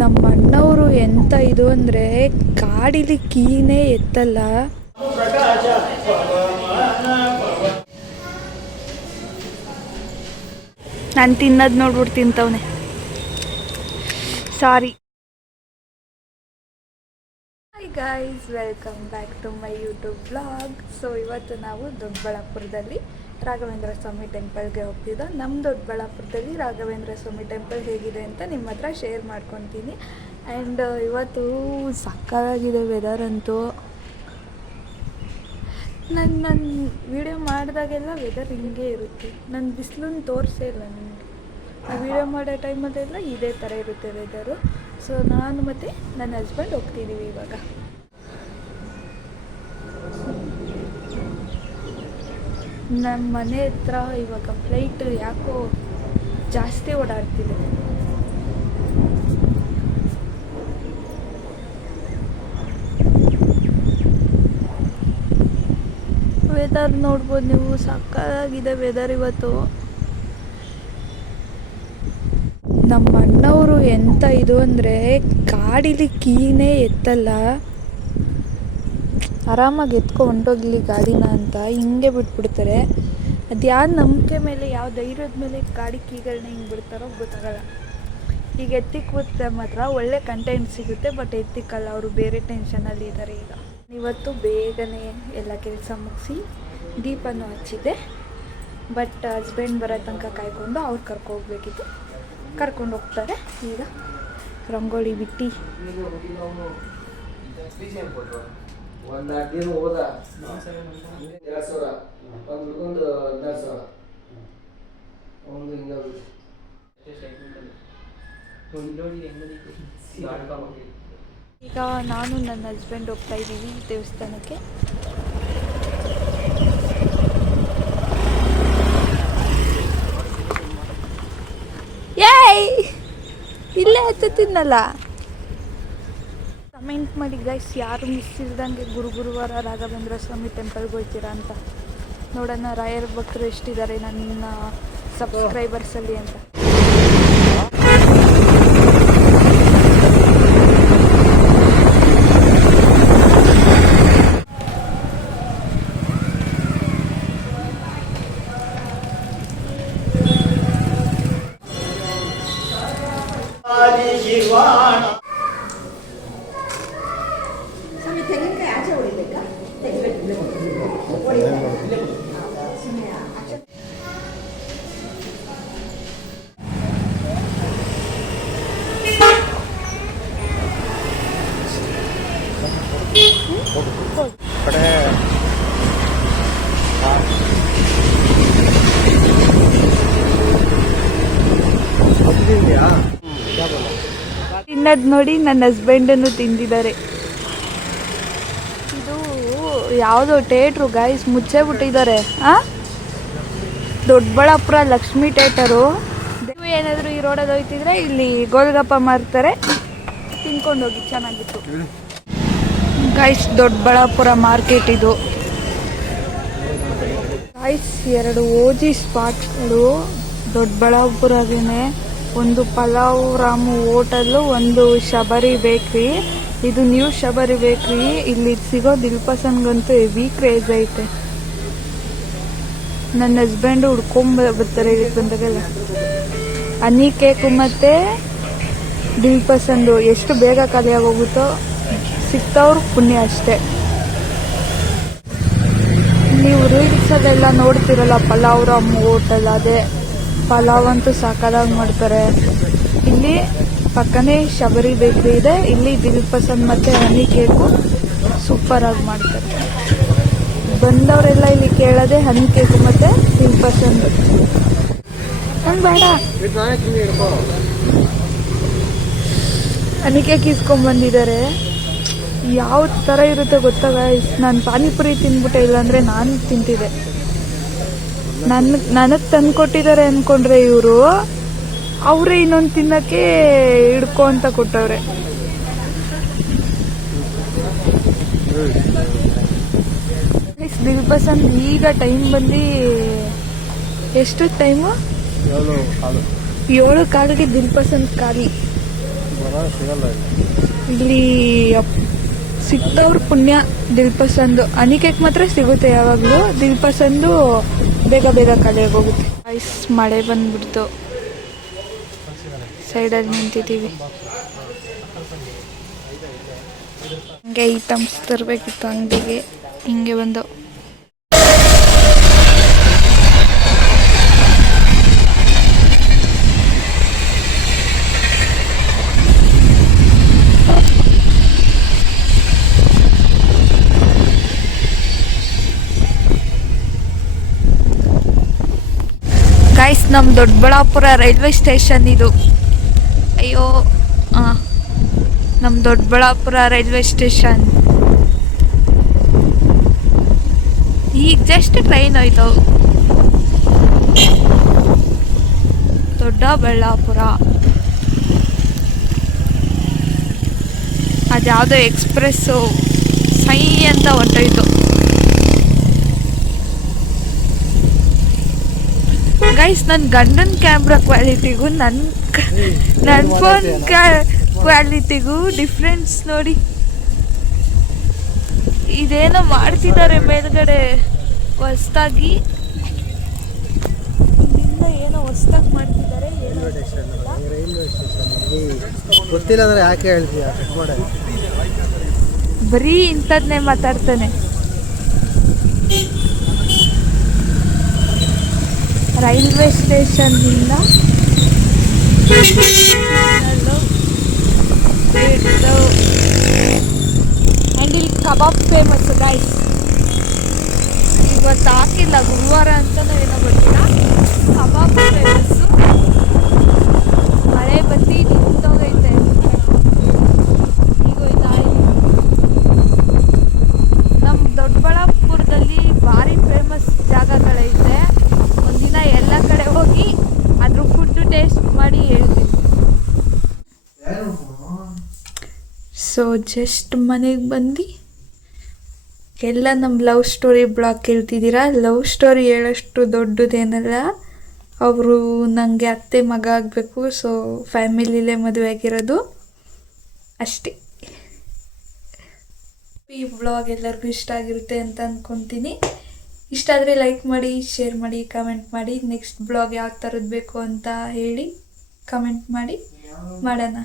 ನಮ್ಮ ಅಣ್ಣವರು ಎಂತ ಇದು ಅಂದರೆ ಗಾಡೀಲಿ ಕೀನೇ ಎತ್ತಲ್ಲ. ನಾನು ತಿನ್ನೋದು ನೋಡ್ಬಿಟ್ಟು ತಿಂತವನೆ. Sorry. Hi guys, welcome back to my YouTube vlog. So ಇವತ್ತು ನಾವು ದೊಡ್ಡಬಳ್ಳಾಪುರದಲ್ಲಿ ರಾಘವೇಂದ್ರ ಸ್ವಾಮಿ ಟೆಂಪಲ್ಗೆ ಹೋಗ್ತಿದ್ದೋ. ನಮ್ಮ ದೊಡ್ಡಬಳ್ಳಾಪುರದಲ್ಲಿ ರಾಘವೇಂದ್ರ ಸ್ವಾಮಿ ಟೆಂಪಲ್ ಹೇಗಿದೆ ಅಂತ ನಿಮ್ಮ ಹತ್ರ ಶೇರ್ ಮಾಡ್ಕೊತೀನಿ. ಆ್ಯಂಡ್ ಇವತ್ತು ಸಕ್ಕತ್ತಾಗಿದೆ ವೆದರ್ ಅಂತೂ. ನನ್ನ ವೀಡಿಯೋ ಮಾಡಿದಾಗೆಲ್ಲ ವೆದರ್ ಹಿಂಗೆ ಇರುತ್ತೆ. ನನ್ನ ಬಿಸಿಲನ್ನು ತೋರಿಸೇ ಇಲ್ಲ ನನಗೆ. ವೀಡಿಯೋ ಮಾಡೋ ಟೈಮಲ್ಲೆಲ್ಲ ಇದೇ ಥರ ಇರುತ್ತೆ ವೆದರು. ಸೊ ನಾನು ಮತ್ತು ನನ್ನ ಹಸ್ಬೆಂಡ್ ಹೋಗ್ತಿದ್ದೀವಿ ಇವಾಗ. ನಮ್ಮ ಮನೆ ಹತ್ರ ಇವಾಗ ಫ್ಲೈಟ್ ಯಾಕೋ ಜಾಸ್ತಿ ಓಡಾಡ್ತಿದೆ. ವೆದರ್ ನೋಡ್ಬೋದು ನೀವು, ಸಕ್ಕತ್ತಾಗಿದೆ ವೆದರ್ ಇವತ್ತು. ನಮ್ಮ ಅಣ್ಣವರು ಎಂತ ಇದು ಅಂದರೆ ಗಾಡೀಲಿ ಕೀನೇ ಎತ್ತಲ್ಲ. ಆರಾಮಾಗಿ ಎತ್ಕೊ ಹೊಂಟೋಗ್ಲಿ ಗಾಡಿನ ಅಂತ ಹಿಂಗೆ ಬಿಟ್ಬಿಡ್ತಾರೆ. ಅದು ಯಾವ ನಂಬಿಕೆ ಮೇಲೆ, ಯಾವ ಧೈರ್ಯದ ಮೇಲೆ ಗಾಡಿ ಕೀಗಳನ್ನ ಹಿಂಗೆ ಬಿಡ್ತಾರೋ ಗೊತ್ತಾಗಲ್ಲ. ಈಗ ಎತ್ತಿಕ್ಬಿಟ್ರೆ ಮಾತ್ರ ಒಳ್ಳೆ ಕಂಟೆಂಟ್ ಸಿಗುತ್ತೆ, ಬಟ್ ಎತ್ತಿಕ್ಕಲ್ಲ. ಅವರು ಬೇರೆ ಟೆನ್ಷನಲ್ಲಿ ಇದ್ದಾರೆ. ಈಗ ಇವತ್ತು ಬೇಗನೆ ಎಲ್ಲ ಕೆಲಸ ಮುಗಿಸಿ ದೀಪನೂ ಹಚ್ಚಿದ್ದೆ. ಬಟ್ ಹಸ್ಬೆಂಡ್ ಬರೋ ತನಕ ಕಾಯ್ಕೊಂಡು ಅವ್ರು ಕರ್ಕೋಗ್ಬೇಕಿತ್ತು. ಕರ್ಕೊಂಡು ಹೋಗ್ತಾರೆ. ಈಗ ರಂಗೋಲಿ ಬಿಟ್ಟು ಈಗ ನಾನು ನನ್ನ ಹಸ್ಬೆಂಡ್ ಹೋಗ್ತಾ ಇದ್ದೀವಿ ದೇವಸ್ಥಾನಕ್ಕೆ. ಏಯ್ ಇಲ್ಲೇ ಹತ್ತುತ್ತಿದ್ನಲ್ಲ. ಕಮೆಂಟ್ ಮಾಡಿ ಗೈಸ್, ಯಾರು ಮಿಸ್ ಇಲ್ದಂಗೆ ಗುರುವಾರ ರಾಘವೇಂದ್ರ ಸ್ವಾಮಿ ಟೆಂಪಲ್ಗೆ ಹೋಗ್ತೀರಾ ಅಂತ. ನೋಡೋಣ ರಾಯರ ಭಕ್ತರು ಎಷ್ಟಿದ್ದಾರೆ ನನ್ನ ಸಬ್ಸ್ಕ್ರೈಬರ್ಸಲ್ಲಿ ಅಂತ. ತಿನ್ನೋದು ನೋಡಿ ನನ್ನ ಹಸ್ಬೆಂಡನ್ನು ತಿಂದಿದ್ದಾರೆ. ಇದು ಯಾವುದೋ ಥಿಯೇಟ್ರು ಗಾಯ್ಸ್, ಮುಚ್ಚೇ ಬಿಟ್ಟಿದ್ದಾರೆ. ದೊಡ್ಡಬಳ್ಳಾಪುರ ಲಕ್ಷ್ಮಿ ಥಿಯೇಟರು. ನೀವು ಏನಾದರೂ ಈ ರೋಡಲ್ಲಿ ಹೋಗ್ತಿದ್ರೆ ಇಲ್ಲಿ ಗೋಲ್ಗಪ್ಪ ಮಾರ್ತಾರೆ, ತಿನ್ಕೊಂಡು ಹೋಗಿ, ಚೆನ್ನಾಗಿತ್ತು ಗಾಯ್ಸ್. ದೊಡ್ಡಬಳ್ಳಾಪುರ ಮಾರ್ಕೆಟ್ ಇದು ಗಾಯ್ಸ್. 2 ಓಜಿ ಸ್ಪಾಟ್ಗಳು ದೊಡ್ಡಬಳ್ಳಾಪುರಗೇನೆ. ಒಂದು ಪಲಾವ್ ರಾಮು ಹೋಟೆಲ್ಲು, ಒಂದು ಶಬರಿ ಬೇಕ್ರಿ. ಇದು ನ್ಯೂ ಶಬರಿ ಬೇಕ್ರಿ. ಇಲ್ಲಿ ಸಿಗೋ ದಿಲ್ಪಸನ್ಗಂತೂ ಹೆವಿ ಕ್ರೇಜ್ ಐತೆ. ನನ್ನ ಹಸ್ಬೆಂಡು ಹುಡ್ಕೊಂಬರ್ತಾರೆ ಇದಕ್ಕೆ ಬಂದಾಗೆಲ್ಲ. ಹನಿ ಕೇಕು ಮತ್ತು ದಿಲ್ಪಸಂದು ಎಷ್ಟು ಬೇಗ ಖಾಲಿಯಾಗಿ ಹೋಗುತ್ತೋ, ಸಿಗ್ತವ್ರು ಪುಣ್ಯ ಅಷ್ಟೇ. ನೀವು ರೀಲ್ಸಲ್ಲೆಲ್ಲ ನೋಡ್ತಿರಲ್ಲ ಪಲಾವ್ ರಾಮ್ ಹೋಟೆಲ್, ಅದೇ ಪಲಾವ್ ಅಂತೂ ಸಾಕಾಗಿ ಮಾಡ್ತಾರೆ. ಇಲ್ಲಿ ಪಕ್ಕನೇ ಶಬರಿ ಬೇಕ್ರಿ ಇದೆ. ಇಲ್ಲಿ ದಿಲ್ಪಸಂದ್ ಮತ್ತು ಹನಿ ಕೇಕು ಸೂಪರಾಗಿ ಮಾಡ್ತಾರೆ. ಬಂದವರೆಲ್ಲ ಇಲ್ಲಿ ಕೇಳೋದೆ ಹನಿ ಕೇಕು ಮತ್ತು ದಿಲ್ಪಸಂದ್. ಬೇಡ ಹನಿ ಕೇಕ್ ಇಸ್ಕೊಂಡ್ಬಂದಿದ್ದಾರೆ. ಯಾವ ಥರ ಇರುತ್ತೆ ಗೊತ್ತಾ ಗೈಸ್. ನಾನು ಪಾನಿಪುರಿ ತಿಂದ್ಬಿಟ್ಟೆ, ಇಲ್ಲಾಂದರೆ ನಾನು ತಿಂತಿದ್ದೆ. ನನಗೆ ತಂದು ಕೊಟ್ಟಿದ್ದಾರೆ ಅಂದ್ಕೊಂಡ್ರೆ ಇವರು, ಅವರೇ ಇನ್ನೊಂದು ತಿನ್ನೋಕ್ಕೆ ಹಿಡ್ಕೊ ಅಂತ ಕೊಟ್ಟವ್ರೆ. ದಿಲ್ಪಸಂದ್ ಈಗ ಟೈಮ್ ಬಂದು ಎಷ್ಟು ಟೈಮು? 7:15 ದಿಲ್ಪಸಂದ್ ಖಾಲಿ. ಸಿಗಲ್ಲ ಇಲ್ಲಿ ಸಿಕ್ತವ್ರ ಪುಣ್ಯ. ದಿಲ್ ಪಸಂದು ಅನಿಕೆಗೆ ಮಾತ್ರ ಸಿಗುತ್ತೆ ಯಾವಾಗಲೂ. ದಿಲ್ ಪಸಂದು ಬೇಗ ಬೇಗ ಖಾಲಿ ಆಗೋಗುತ್ತೆ. ಐಸ್ ಮಳೆ ಬಂದ್ಬಿಡ್ತು, ಸೈಡಲ್ಲಿ ನಿಂತಿದ್ದೀವಿ. ಹಂಗೆ ಐಟಮ್ಸ್ ತರಬೇಕಿತ್ತು ಅಂಗಡಿಗೆ, ಹಿಂಗೆ ಬಂದು ಗೈಸ್, ನಮ್ಮ ದೊಡ್ಡಬಳ್ಳಾಪುರ ರೈಲ್ವೆ ಸ್ಟೇಷನ್ ಇದು. ಅಯ್ಯೋ, ನಮ್ಮ ದೊಡ್ಡಬಳ್ಳಾಪುರ ರೈಲ್ವೆ ಸ್ಟೇಷನ್. ಈಗ ಜಸ್ಟ್ ಟ್ರೈನ್ ಹೋಯ್ತವು. ದೊಡ್ಡಬಳ್ಳಾಪುರ ಅದ್ಯಾವುದೋ ಎಕ್ಸ್ಪ್ರೆಸ್ಸು ಸೈ ಅಂತ ಹೊಂಟೋಯ್ತು. ಗೈಸ್, ನನ್ನ ಗಂಡನ ಕ್ಯಾಮ್ರಾ ಕ್ವಾಲಿಟಿಗೂ ನನ್ನ ಫೋನ್ ಕ್ವಾಲಿಟಿಗೂ ಡಿಫ್ರೆನ್ಸ್ ನೋಡಿ. ಇದೇನೋ ಮಾಡ್ತಿದ್ದಾರೆ ಮೇಲ್ಗಡೆ ಹೊಸ್ದಾಗಿ, ಇಲ್ಲಿಂದ ಏನೋ ಹೊಸ್ದಾಗಿ ಮಾಡ್ತಿದ್ದಾರೆ. ಗೊತ್ತಿಲ್ಲ ಅಂದ್ರೆ ಯಾಕೆ ಹೇಳ್ತೀಯ? ಬರೀ ಇಂಥದ್ನೇ ಮಾತಾಡ್ತಾನೆ. ರೈಲ್ವೆ ಸ್ಟೇಷನ್ನಿಂದ ಆ್ಯಂಡ್ ಇಲ್ಲಿ ಕಬಾಬ್ ಫೇಮಸ್ಸು ಗೈಸ್. ಇವತ್ತು ಹಾಕಿಲ್ಲ, ಗುರುವಾರ ಅಂತಲೂ ಏನೋ ಗೊತ್ತಿಲ್ಲ. ಕಬಾಬ್ ಫೇಮಸ್ಸು. ಮಳೆ ಬತ್ತಿ ನಿಂತೋಗೈತೆ. ಈಗ ಹೋಯ್ತಾ ನಮ್ಮ ದೊಡ್ಡಬಳ್ಳಾಪುರದಲ್ಲಿ ಭಾರಿ ಫೇಮಸ್ ಜಾಗಗಳೈತೆ. ಒಂದಿನ ಎಲ್ಲ ಕಡೆ ಹೋಗಿ ಅದ್ರ ಫುಡ್ಡು ಟೇಸ್ಟ್ ಮಾಡಿ ಹೇಳ್ತೀನಿ. ಸೊ ಜಸ್ಟ್ ಮನೆಗೆ ಬಂದು ಎಲ್ಲ ನಮ್ಮ ಲವ್ ಸ್ಟೋರಿ ಬ್ಲಾಗ್ ಕೇಳ್ತಿದ್ದೀರಾ. ಲವ್ ಸ್ಟೋರಿ ಹೇಳೋಷ್ಟು ದೊಡ್ಡದೇನಲ್ಲ. ಅವರು ನನಗೆ ಅತ್ತೆ ಮಗ ಆಗಬೇಕು. ಸೊ ಫ್ಯಾಮಿಲಿಲೇ ಮದುವೆ ಆಗಿರೋದು ಅಷ್ಟೇ. ಈ ಬ್ಲಾಗ್ ಎಲ್ಲರಿಗೂ ಇಷ್ಟ ಆಗಿರುತ್ತೆ ಅಂತ ಅಂದ್ಕೊತೀನಿ. ಇಷ್ಟ ಆದರೆ ಲೈಕ್ ಮಾಡಿ, ಶೇರ್ ಮಾಡಿ, ಕಮೆಂಟ್ ಮಾಡಿ. ನೆಕ್ಸ್ಟ್ ಬ್ಲಾಗ್ ಯಾವ ಥರದ್ದು ಬೇಕು ಅಂತ ಹೇಳಿ ಕಮೆಂಟ್ ಮಾಡಿ, ಮಾಡೋಣ.